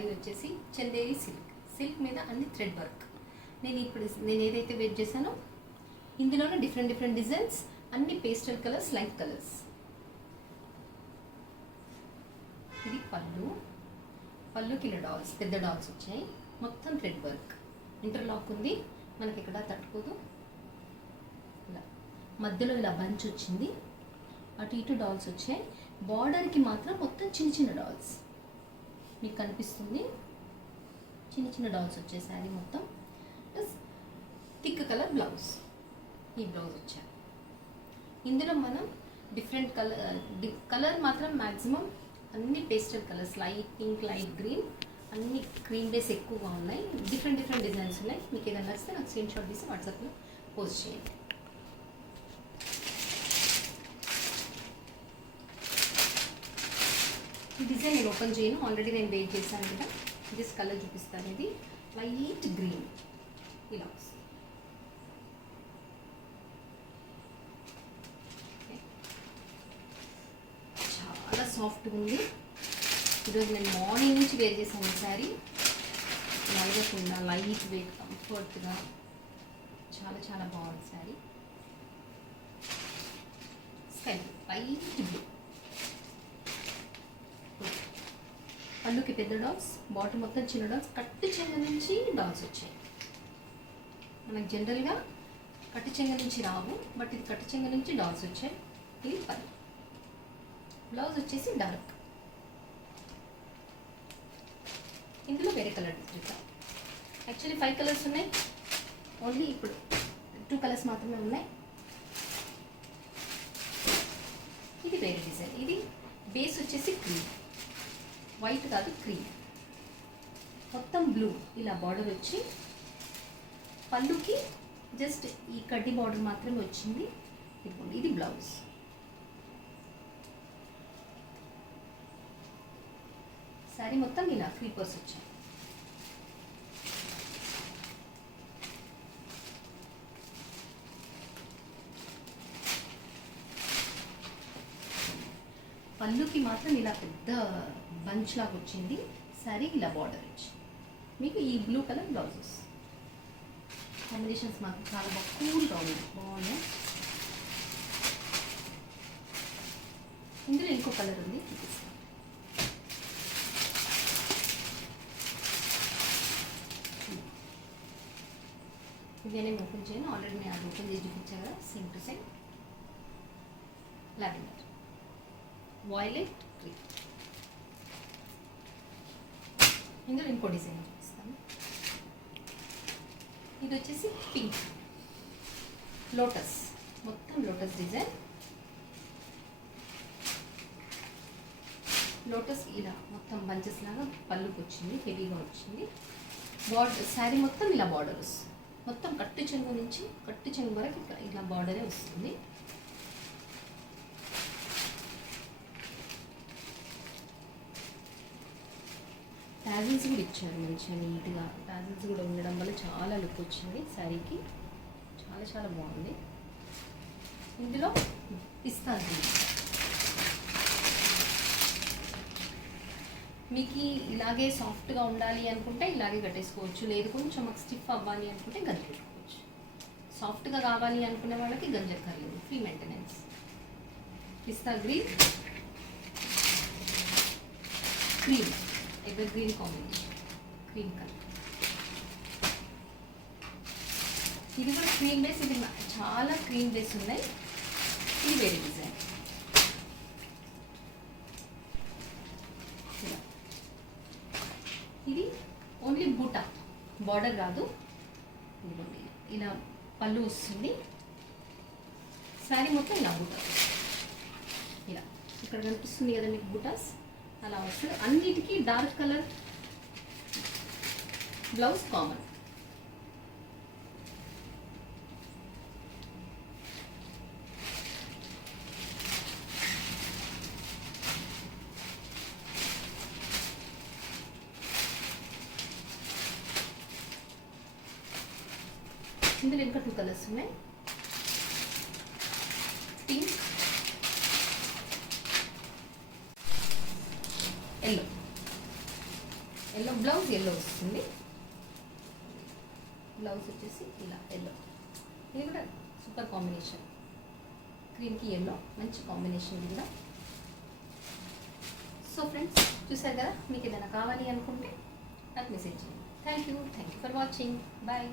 శారీ వచ్చేసి చందేరి సిల్క్ మీద అన్ని థ్రెడ్ వర్క్. నేను ఏదైతే వేర్ చేశానో ఇందులోనే డిఫరెంట్ డిజైన్స్, అన్ని పేస్టల్ కలర్స్, లైట్ కలర్స్. ఇది పళ్ళుకి ఇలా డాల్స్, పెద్ద డాల్స్ వచ్చాయి. మొత్తం థ్రెడ్ వర్క్, ఇంటర్లాక్ ఉంది, మనకి ఇక్కడ తట్టుకోదు. ఇలా మధ్యలో ఇలా బంచ్ వచ్చింది, అటు ఇటు డాల్స్ వచ్చాయి. బార్డర్కి మాత్రం మొత్తం చిన్న డాల్స్ మీకు కనిపిస్తుంది. చిన్న డాల్స్ వచ్చాయి శారీ మొత్తం. ప్లస్ థిక్ కలర్ బ్లౌజ్, ఈ బ్లౌజ్ వచ్చాయి. ఇందులో మనం డిఫరెంట్ కలర్ మాత్రం మ్యాక్సిమం అన్ని pastel colours, light pink, light green, అన్ని క్రీమ్ బేస్ ఎక్కువగా ఉన్నాయి. డిఫరెంట్ డిజైన్స్ ఉన్నాయి. మీకు ఏదైనా నచ్చితే నాకు స్క్రీన్ షాట్ తీసి వాట్సాప్లో పోస్ట్ చేయండి. ఈ డిజైన్ నేను ఓపెన్ చేయను, ఆల్రెడీ నేను వేర్ చేశాను కదా. జస్ట్ కలర్ చూపిస్తాను. ఇది లైట్ గ్రీన్ ఇలా వస్తుంది. చాలా సాఫ్ట్గా ఉంది. ఈరోజు నేను మార్నింగ్ నుంచి వేర్ చేశాను ఈ శారీ. నలగకుండా లైట్ వెయిట్, కంఫర్ట్గా చాలా బాగుంది శారీ. స్కై లైట్ బ్లూ, పళ్ళుకి పెద్ద డాల్స్, బాటమ్ మొత్తం చిన్న డాల్స్, కట్టు చెంగ నుంచి డాల్స్ వచ్చాయి. మనకు జనరల్గా కట్టు చెంగ నుంచి రావు, బట్ ఇది కట్టు చెంగ నుంచి డాల్స్ వచ్చాయి. ఇది పళ్ళు. బ్లౌజ్ వచ్చేసి డార్క్. ఇందులో వేరే కలర్ చూద్దాం. యాక్చువల్లీ 5 కలర్స్ ఉన్నాయి, ఓన్లీ ఇప్పుడు 2 కలర్స్ మాత్రమే ఉన్నాయి. ఇది వేరే డిజైన్. ఇది బేస్ వచ్చేసి క్రీమ్, వైట్ కాదు క్రీమ్, మొత్తం బ్లూ. ఇలా బార్డర్ వచ్చి పళ్ళుకి జస్ట్ ఈ కడ్డీ బార్డర్ మాత్రమే వచ్చింది. ఇది బ్లౌజ్. శారీ మొత్తం ఇలా క్రీపర్స్ వచ్చాయి. పళ్ళుకి మాత్రం ఇలా పెద్ద బంచ్ లాగా వచ్చింది. శారీ ఇలా బార్డర్ వచ్చి మీకు ఈ బ్లూ కలర్ బ్లౌజెస్ కాంబినేషన్స్ మాకు చాలా బాగా కూల్గా ఉంది, బాగున్నాయి. ఇందులో ఇంకో కలర్ ఉంది, చూపిస్తాను. ఇదేనే ఓపెన్ చేయను, ఆల్రెడీ నేను అది ఓపెన్ చేసి చూపించాను కదా. Same to same lavender, violet, green. ఇందులో ఇంకో డిజైన్ చూపిస్తాను. ఇది వచ్చేసి పింక్, లోటస్, మొత్తం లోటస్ డిజైన్. లోటస్ ఇలా మొత్తం బంచెస్ లాగా పళ్ళుకి వచ్చింది, హెవీగా వచ్చింది. బార్డర్ శారీ మొత్తం ఇలా బార్డర్ వస్తుంది. మొత్తం కట్టు చెంగు నుంచి కట్టు చెంగు వరకు ఇలా బార్డరే వస్తుంది. టాజిల్స్ కూడా ఇచ్చారు మంచిగా నీట్గా. టాజిల్స్ కూడా ఉండడం వల్ల చాలా లుక్ వచ్చింది శారీకి. చాలా బాగుంది. ఇందులో పిస్తా గ్రీన్. మీకు ఇలాగే సాఫ్ట్గా ఉండాలి అనుకుంటే ఇలాగే కట్టేసుకోవచ్చు, లేదు కొంచెం మాకు స్టిఫ్ అవ్వాలి అనుకుంటే గంజి పెట్టుకోవచ్చు. సాఫ్ట్గా కావాలి అనుకునే వాళ్ళకి గంజక్కర్లేదు, ఫ్రీ మెయింటెనెన్స్. పిస్తా green, cream, evergreen combination, cream colour. ఇది కూడా క్రీమ్ బేస్. ఇది చాలా క్రీమ్ బేస్ ఉన్నాయి. ఇది వేరే డిజైన్. ఇది ఓన్లీ బూటా, బార్డర్ రాదు. ఇలా పళ్ళు వస్తుంది. శారీ మొత్తం ఇలా బూటా, ఇలా ఇక్కడ కనిపిస్తుంది కదా మీకు బూటాస్, అలా వస్తుంది. అన్నిటికీ డార్క్ కలర్ బ్లౌజ్ కామన్. ఇందులో ఇంకా 2 కలర్స్ ఉన్నాయి. Pink, yellow. Yellow blouse yellow వస్తుంది. బ్లౌజ్ వచ్చేసి ఇలా ఎల్లో. ఇది కూడా సూపర్ కాంబినేషన్, క్రీమ్కి ఎల్లో మంచి కాంబినేషన్ ఇది కూడా. సో ఫ్రెండ్స్ చూసారు కదా, మీకు ఏదైనా కావాలి అనుకుంటే నాకు మెసేజ్ చేయండి. Thank you for watching. Bye.